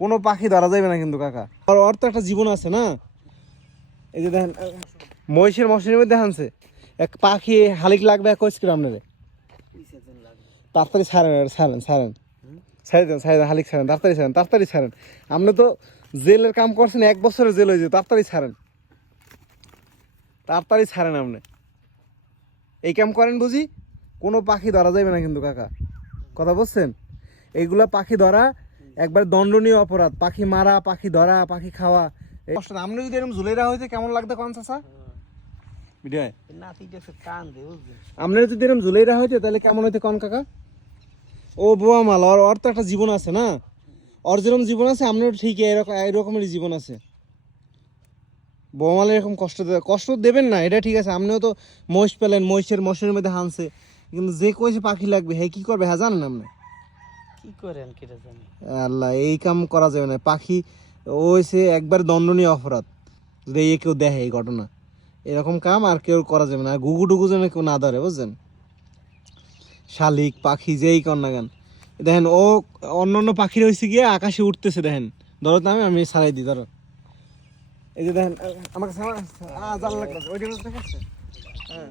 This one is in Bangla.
কোনো পাখি ধরা যাবে না কিন্তু কাকা। আর ওর তো একটা জীবন আছে না। এই যে দেখেন মহিষের মশিনের মধ্যে হানছে এক পাখি হালিক লাগবে এক কিলো আপনারে তাড়াতাড়ি ছাড়েন ছাড়েন ছাড়েন ছাড়ি দেন ছাড়ি দেন হালিক ছাড়েন তাড়াতাড়ি ছাড়েন আপনি তো জেলের কাম করছেন 1 বছরের জেল হয়েছে তাড়াতাড়ি ছাড়েন আপনি এই কাম করেন বুঝি কোনো পাখি ধরা যাবে না কিন্তু কাকা কথা বলছেন এইগুলা পাখি ধরা একবার দণ্ডনীয় অপরাধ পাখি মারা পাখি ধরা পাখি খাওয়া আপনি যদি এরকম ঝুলে রাখা হইতে কেমন লাগতো কোন চাচা আপনার যদি এরকম ঝুলে রাখা হইতে তাহলে কেমন হইতে কোন কাকা ও বোয়া মাল ওর তো একটা জীবন আছে না ওর যেরকম জীবন আছে আপনারও ঠিক এরকমেরই জীবন আছে বোমালে এরকম কষ্ট দেবেন না এটা ঠিক আছে আপনিও তো মহিষ পেলেন মহিষের মশিনের মধ্যে হানছে কিন্তু যে কইছে পাখি লাগবে হ্যাঁ কি করবে হ্যাঁ জানেন আপনি কি করেন কেটে জানি আল্লাহ এই কাম করা যাবে না পাখি ওইসে একবার দণ্ডনীয় অপরাধ যদি কেউ দেখে এই ঘটনা এরকম কাম আর কেউ করা যাবে না ঘুঘু টুঘু যেন কেউ না ধরে বুঝছেন শালিক পাখি যেই কর না কেন দেখেন ও অন্যান্য পাখির হয়েছে গিয়ে আকাশে উঠতেছে দেখেন ধরো তো আমি ছাড়াই দিই ধরো এই যে দেখেন আমাকে জাল লাগবে ওইটা হ্যাঁ